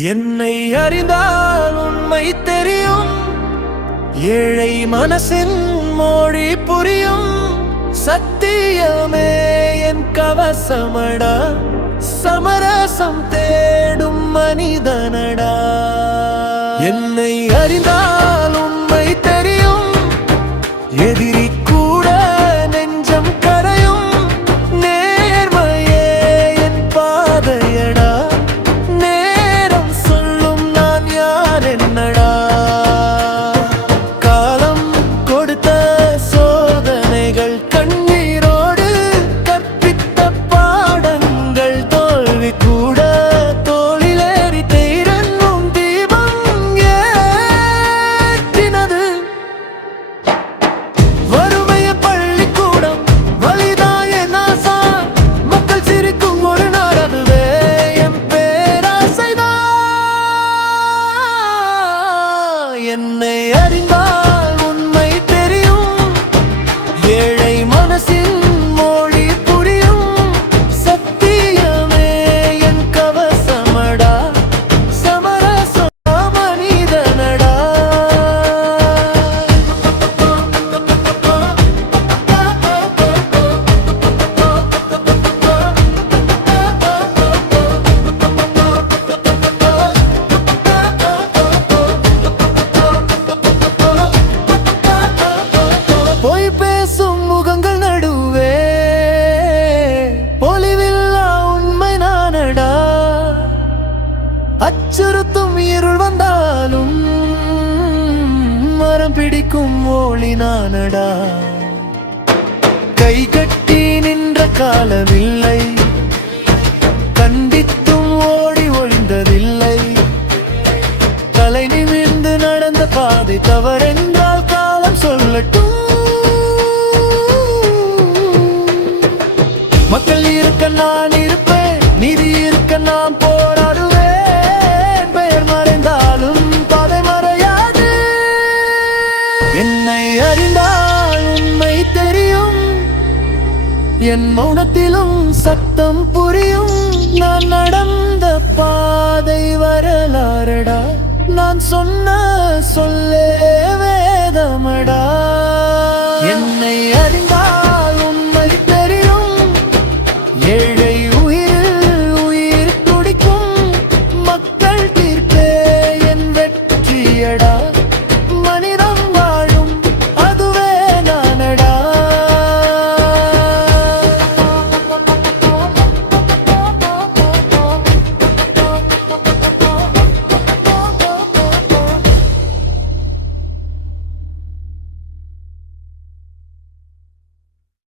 என்னை அறிந்தால் உண்மை தெரியும். ஏழை மனசின் மொழி புரியும். சத்தியமே என் கவசமடா. சமரசம் தேடும் மனிதனடா. என்னை அறிந்தால் உண்மை தெரியும். எதிரி அச்சுறுத்தும் இருள் வந்தாலும் மரம் பிடிக்கும் ஒளி நானடா கை கட்டி நின்ற காலமில்லை கண்டித்தும் ஓடி ஒளிந்ததில்லை தலை நிமிர்ந்து நடந்த பாதை தவறென்றால் காலம் சொல்லட்டும் மக்கள் இருக்க நான் இருப்பேன் நிதி இருக்க நான் போ என் மௌனத்திலும் சத்தம் புரியும். நான் நடந்த பாதை வரலாறடா. நான் சொன்ன சொல்ல